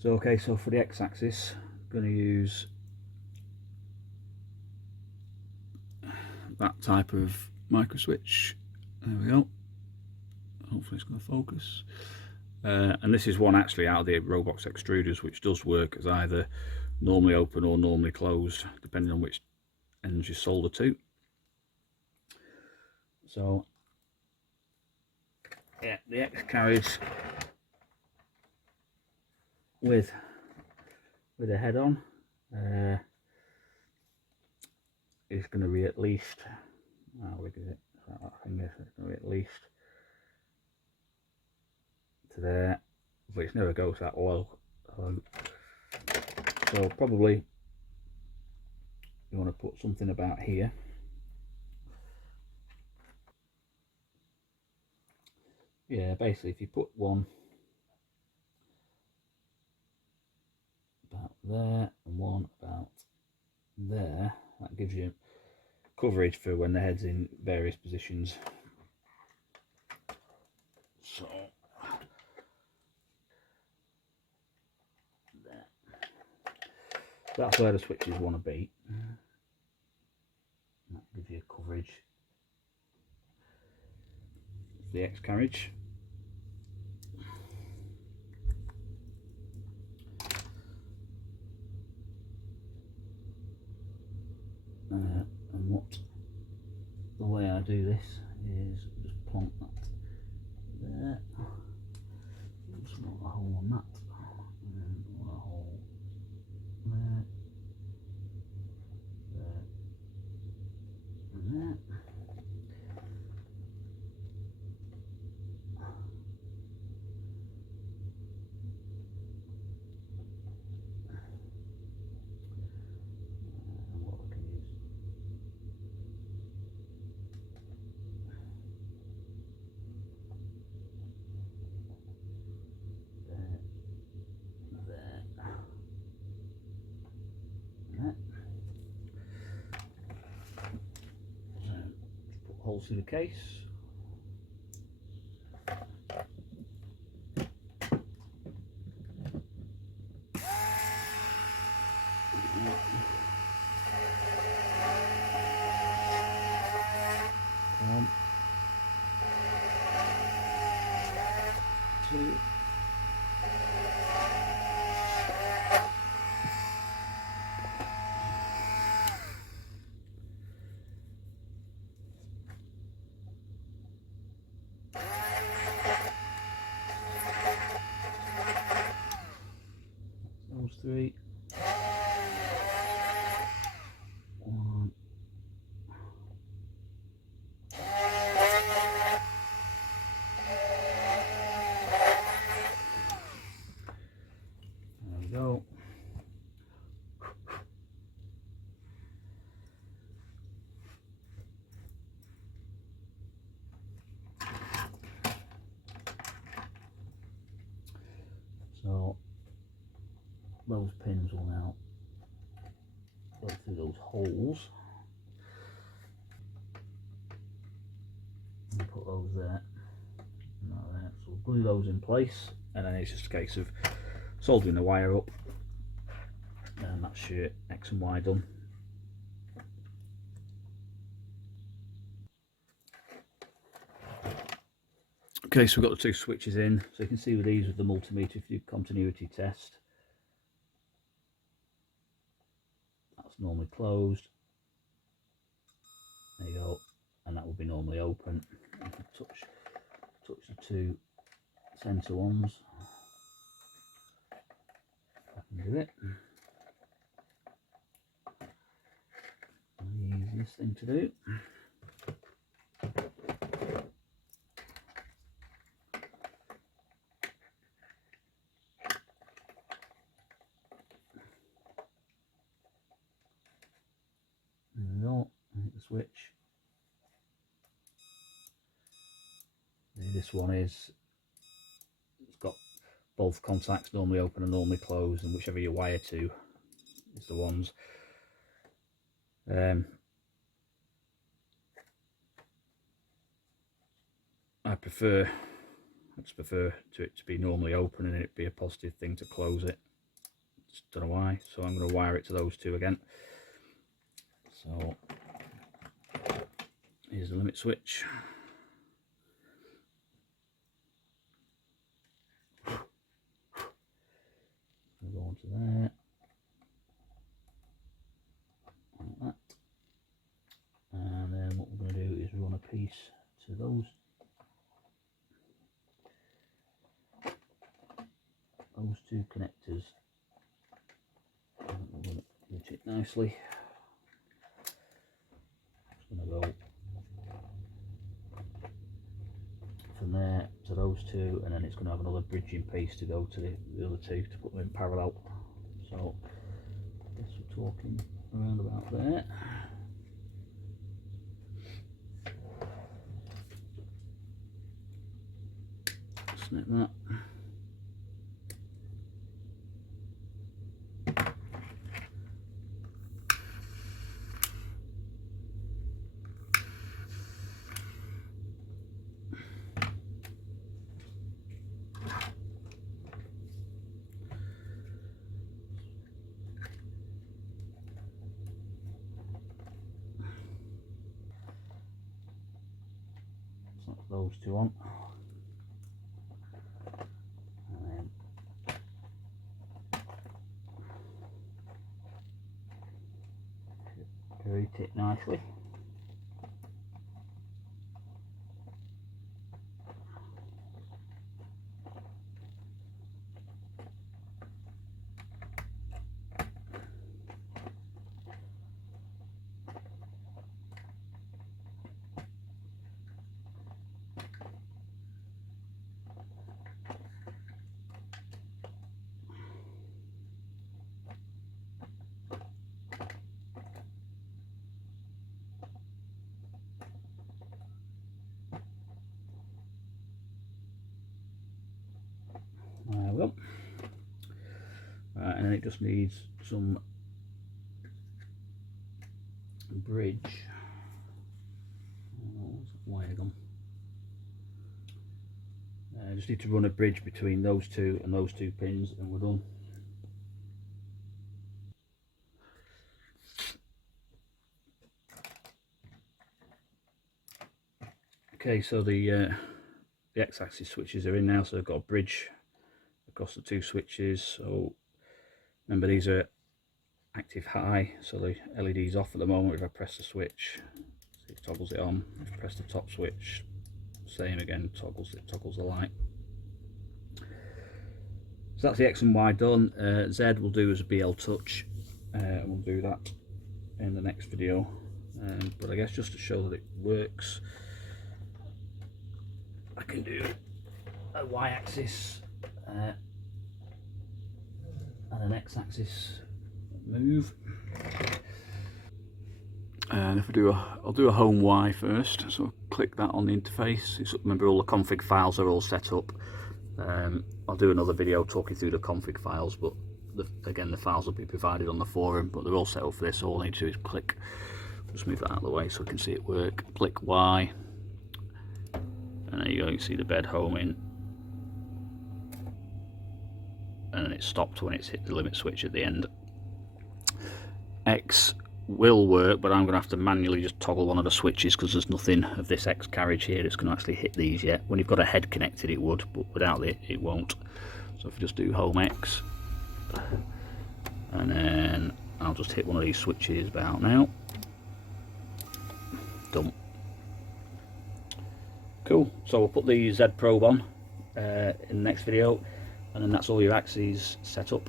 So okay, so for the x-axis, I'm going to use that type of micro switch. There we go. Hopefully it's going to focus. And this is one actually out of the Robox extruders, which does work as either normally open or normally closed, depending on which ends you solder to. So yeah, the X carriage with a head on is going to be at least, how big is it? I think it's going to be at least to there, but it never goes that low. So probably you want to put something about here. Yeah, basically if you put one about there and one about there, that gives you coverage for when the head's in various positions. So there. That's where the switches want to be. That gives you coverage for the X carriage. And what the way I do this is just plonk that there. Just want a hole on that. And want a hole there. There. And there. What we can use. There. There. There. So just put holes through the case. One, two. Those three. One. There we go. So those pins will now go through those holes and put those there. Not there. So we'll glue those in place, and then it's just a case of soldering the wire up, and that's your X and Y done. Okay, so we've got the two switches in, so you can see with these with the multimeter, if you do continuity test, that's normally closed. There you go, and that will be normally open. You can touch the two centre ones. If I can do it. The easiest thing to do. No, hit the switch. This one is, it's got both contacts normally open and normally closed, and whichever you wire to is the ones. I prefer I just prefer it to be normally open and it be a positive thing to close it. Just don't know why. So I'm going to wire it to those two again. So here's the limit switch. We'll go on to there. Like that. And then what we're going to do is run a piece to those two connectors. And we're going to fit it nicely. It's going to go from there to those two, and then it's going to have another bridging piece to go to the other two to put them in parallel. So I guess we're talking around about there. Snip that. Slap those two on. And then route it nicely. There we go. And then it just needs some bridge. Oh, where's that wire gone? I just need to run a bridge between those two and those two pins, and we're done. Okay, so the X-axis switches are in now, so I've got a bridge across the two switches. So remember, these are active high, so the LED's off at the moment. If I press the switch, it toggles it on. If I press the top switch, same again, toggles the light. So that's the X and Y done. Z we'll do as a BL touch. We'll do that in the next video. But I guess just to show that it works, I can do a Y-axis and an X-axis move. And if I'll do a home Y first. So click that on the interface. Remember, all the config files are all set up. I'll do another video talking through the config files, but again, the files will be provided on the forum, but they're all set up for this. All I need to do is click, just move that out of the way so we can see it work. Click Y, and there you go, you can see the bed home in, and then it stopped when it's hit the limit switch at the end. X will work, but I'm going to have to manually just toggle one of the switches because there's nothing of this X carriage here that's going to actually hit these yet. When you've got a head connected it would, but without it, it won't. So if you just do home X, and then I'll just hit one of these switches about now. Done. Cool, so we'll put the Z probe on in the next video, and then that's all your axes set up.